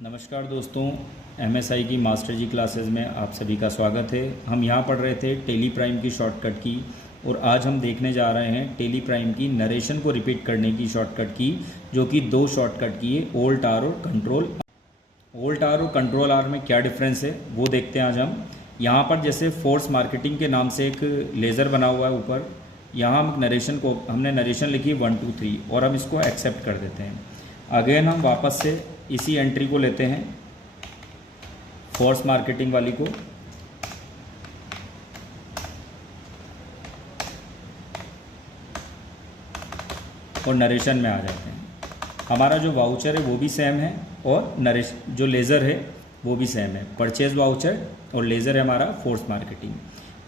नमस्कार दोस्तों, MSI की मास्टर जी क्लासेस में आप सभी का स्वागत है। हम यहाँ पढ़ रहे थे टेली प्राइम की शॉर्टकट की और आज हम देखने जा रहे हैं टेली प्राइम की नरेशन को रिपीट करने की शॉर्टकट की, जो कि दो शॉर्टकट की है, ओल्ट आर और कंट्रोल। ओल्ट आर और कंट्रोल आर में क्या डिफरेंस है वो देखते हैं आज हम। यहाँ पर जैसे फोर्स मार्केटिंग के नाम से एक लेज़र बना हुआ है ऊपर, यहाँ हम नरेशन को हमने नरेशन लिखी 1 2 3 और हम इसको एक्सेप्ट कर देते हैं। अगेन हम वापस से इसी एंट्री को लेते हैं, फोर्स मार्केटिंग वाली को, और नरेशन में आ जाते हैं। हमारा जो वाउचर है वो भी सेम है और जो लेज़र है वो भी सेम है। परचेज वाउचर और लेज़र है हमारा फोर्स मार्केटिंग।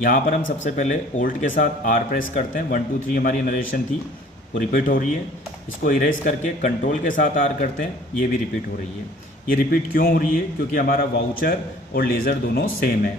यहाँ पर हम सबसे पहले ओल्ट के साथ आर प्रेस करते हैं। 1 2 3 हमारी नरेशन थी, वो रिपीट हो रही है। इसको इरेज करके कंट्रोल के साथ आर करते हैं, ये भी रिपीट हो रही है। ये रिपीट क्यों हो रही है? क्योंकि हमारा वाउचर और लेज़र दोनों सेम है।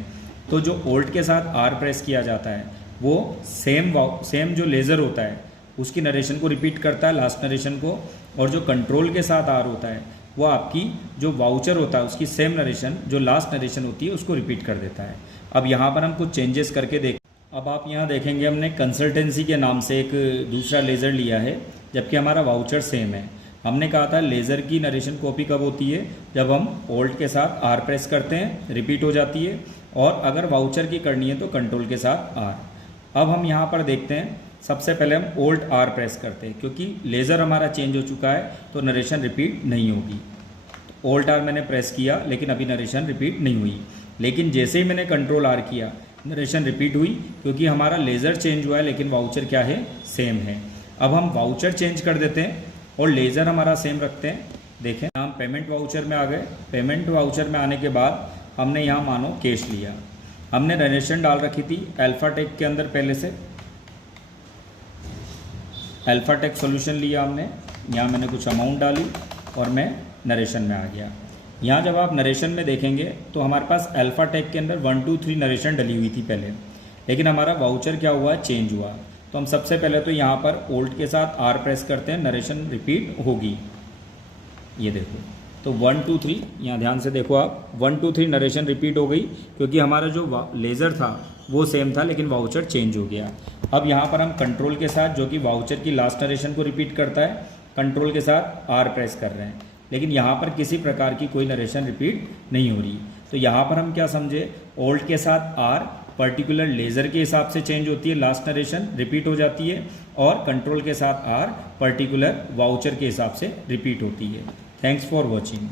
तो जो ओल्ट के साथ आर प्रेस किया जाता है वो सेम जो लेज़र होता है उसकी नरेशन को रिपीट करता है, लास्ट नरेशन को, और जो कंट्रोल के साथ आर होता है वो आपकी जो वाउचर होता है उसकी सेम नरेशन, जो लास्ट नरेशन होती है, उसको रिपीट कर देता है। अब यहाँ पर हम कुछ चेंजेस करके देख। अब आप यहाँ देखेंगे हमने कंसल्टेंसी के नाम से एक दूसरा लेज़र लिया है, जबकि हमारा वाउचर सेम है। हमने कहा था लेज़र की नरेशन कॉपी कब होती है? जब हम ओल्ट के साथ आर प्रेस करते हैं, रिपीट हो जाती है, और अगर वाउचर की करनी है तो कंट्रोल के साथ आर। अब हम यहाँ पर देखते हैं, सबसे पहले हम ओल्ट आर प्रेस करते हैं, क्योंकि लेज़र हमारा चेंज हो चुका है तो नरेशन रिपीट नहीं होगी। ओल्ट आर मैंने प्रेस किया लेकिन अभी नरेशन रिपीट नहीं हुई, लेकिन जैसे ही मैंने कंट्रोल आर किया नरेशन रिपीट हुई, क्योंकि हमारा लेज़र चेंज हुआ है लेकिन वाउचर क्या है? सेम है। अब हम वाउचर चेंज कर देते हैं और लेज़र हमारा सेम रखते हैं। देखें, हम पेमेंट वाउचर में आ गए। पेमेंट वाउचर में आने के बाद हमने यहाँ मानो कैश लिया। हमने नरेशन डाल रखी थी अल्फाटेक के अंदर, पहले से अल्फाटेक सॉल्यूशन लिया हमने। यहाँ मैंने कुछ अमाउंट डाली और मैं नरेशन में आ गया। यहाँ जब आप नरेशन में देखेंगे तो हमारे पास अल्फाटेक के अंदर 1 2 3 नरेशन डली हुई थी पहले, लेकिन हमारा वाउचर क्या हुआ? चेंज हुआ। तो हम सबसे पहले तो यहाँ पर ओल्ट के साथ आर प्रेस करते हैं, नरेशन रिपीट होगी। ये देखो, तो 1 2 3, यहाँ ध्यान से देखो आप, 1 2 3 नरेशन रिपीट हो गई, क्योंकि हमारा जो लेज़र था वो सेम था लेकिन वाउचर चेंज हो गया। अब यहाँ पर हम कंट्रोल के साथ, जो कि वाउचर की लास्ट नरेशन को रिपीट करता है, कंट्रोल के साथ आर प्रेस कर रहे हैं, लेकिन यहाँ पर किसी प्रकार की कोई नरेशन रिपीट नहीं हो रही। तो यहाँ पर हम क्या समझे? ओल्ट के साथ आर पर्टिकुलर लेज़र के हिसाब से चेंज होती है, लास्ट नरेशन रिपीट हो जाती है, और कंट्रोल के साथ आर पर्टिकुलर वाउचर के हिसाब से रिपीट होती है। Thanks for watching.